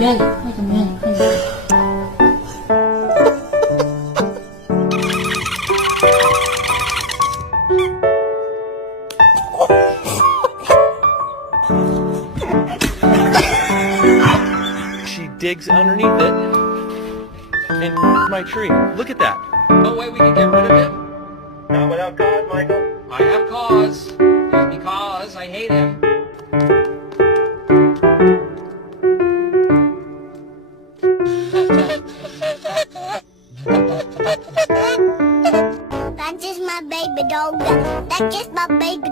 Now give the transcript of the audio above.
가면 가면 She digs underneath it and my tree. Look at that. No way we can get rid of him? Not without cause, Michael. I have cause. It's because I hate him. That's just my baby dog. That's just my baby